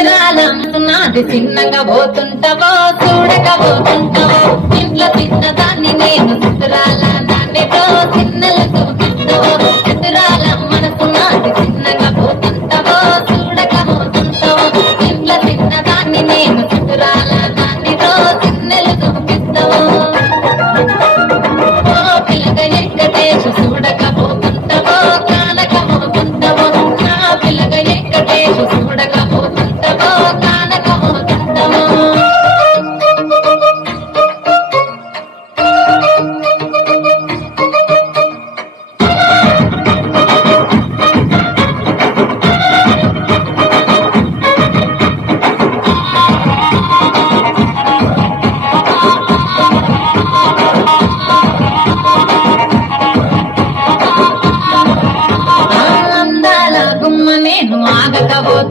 చిత్రాలంటున్నది చిన్నగా పోతుంటావో చూడక పోతుంటావో ఇంట్లో చిన్నదాన్ని నేను చిత్రాల దానితో చిన్నలు